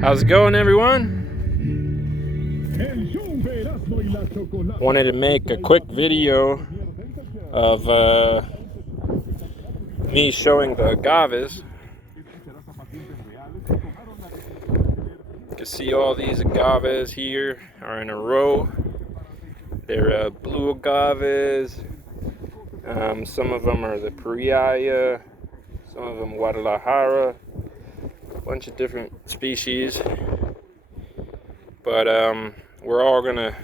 How's it going, everyone? Wanted to make a quick video of me showing the agaves. You can see all these agaves here are in a row. They're blue agaves. Some of them are the Pariaya, some of them Guadalajara, a bunch of different species. But we're all gonna,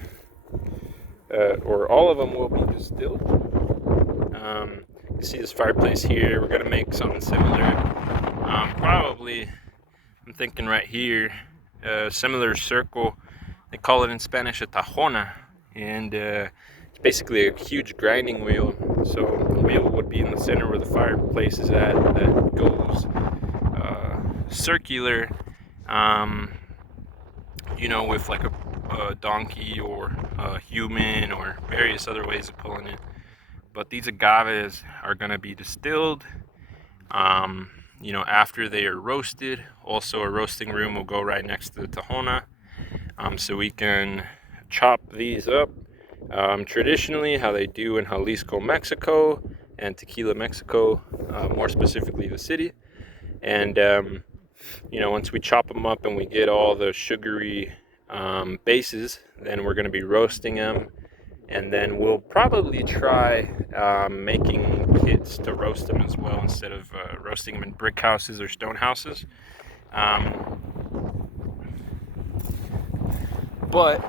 or all of them will be distilled. You see this fireplace here. We're gonna make something similar. Probably, I'm thinking right here, similar circle. They call it in Spanish a tahona, and it's basically a huge grinding wheel. So the wheel would be in the center where the fireplace is at. That goes circular. With like a donkey or a human or various other ways of pulling it. But these agaves are going to be distilled, after they are roasted. Also, a roasting room will go right next to the tahona, so we can chop these up. Traditionally, how they do in Jalisco, Mexico, and Tequila, Mexico, more specifically the city. And once we chop them up and we get all the sugary bases, then we're going to be roasting them, and then we'll probably try making kits to roast them as well, instead of roasting them in brick houses or stone houses. But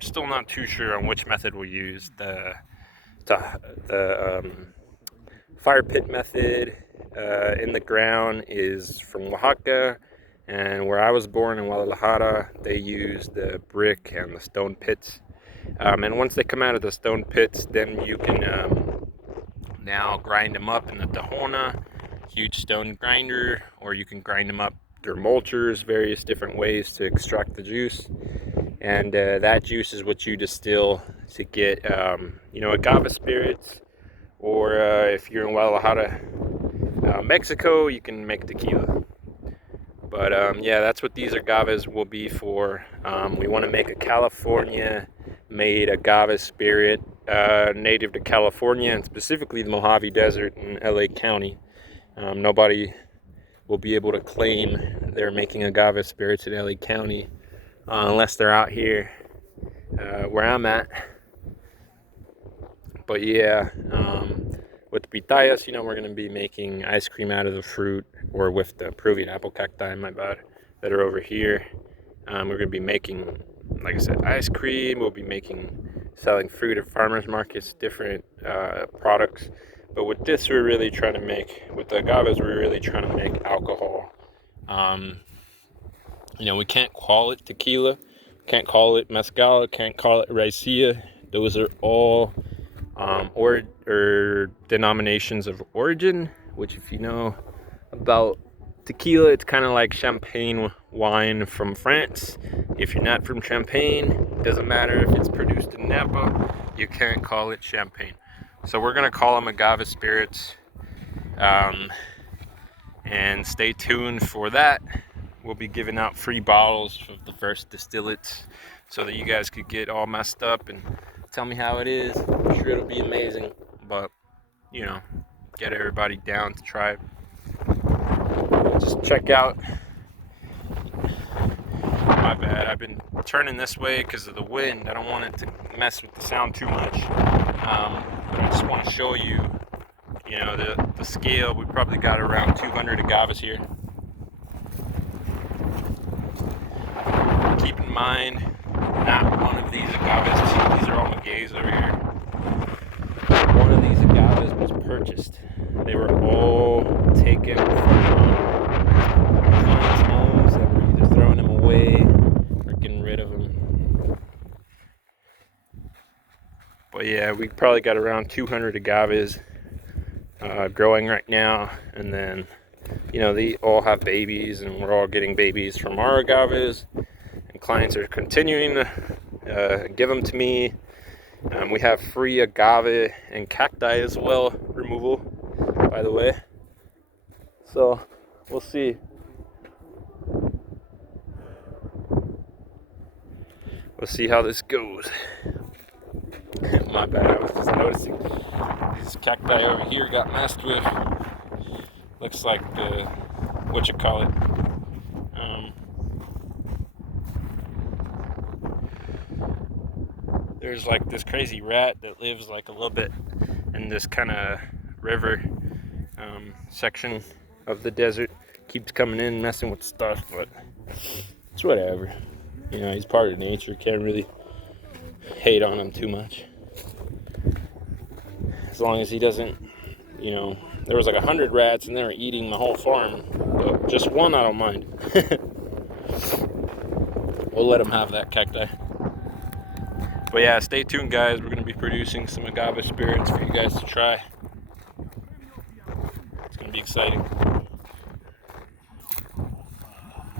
still not too sure on which method we'll use. The fire pit method in the ground is from Oaxaca, and where I was born in Guadalajara, they use the brick and the stone pits. And once they come out of the stone pits, then you can now grind them up in the tahona, huge stone grinder, or you can grind them up through mulchers, various different ways to extract the juice. And that juice is what you distill to get, agave spirits, or if you're in Guadalajara, Mexico, you can make tequila. But that's what these agaves will be for. We want to make a California-made agave spirit, native to California, and specifically the Mojave Desert in LA County. Nobody will be able to claim they're making agave spirits in LA County unless they're out here where I'm at. But with the pitayas, we're going to be making ice cream out of the fruit, or with the Peruvian apple cacti, my bad, that are over here. We're going to be making, like I said, ice cream. We'll be selling fruit at farmers markets, different products. But with this, with the agaves, we're really trying to make alcohol. We can't call it tequila, can't call it mezcal, can't call it raicilla. Those are all or denominations of origin, which, if you know about tequila, it's kind of like champagne wine from France. If you're not from Champagne, it doesn't matter if it's produced in Napa, you can't call it champagne. So we're going to call them agave spirits, and stay tuned for that. We'll be giving out free bottles of the first distillates so that you guys could get all messed up and tell me how it is. I'm sure it'll be amazing, but get everybody down to try it. Just check out. My bad, I've been turning this way because of the wind. I don't want it to mess with the sound too much, but I just want to show you, the scale. We probably got around 200 agaves here. Keep in mind, not one of these agaves, these are all agaves over here. One of these agaves was purchased. They were all taken from clients' homes that were either throwing them away or getting rid of them. But we probably got around 200 agaves growing right now. And then, they all have babies, and we're all getting babies from our agaves. And clients are continuing to give them to me. We have free agave and cacti as well, removal, by the way. So we'll see. we'll see how this goes. My bad, I was just noticing this cacti over here got messed with. Looks like the, there's like this crazy rat that lives like a little bit in this kind of river section of the desert. Keeps coming in messing with stuff, but it's whatever. You know, he's part of nature. Can't really hate on him too much. As long as he doesn't, you know, there was like 100 rats and they were eating the whole farm. But just one I don't mind. We'll let him have that cacti. But yeah, stay tuned, guys. We're going to be producing some agave spirits for you guys to try. It's going to be exciting.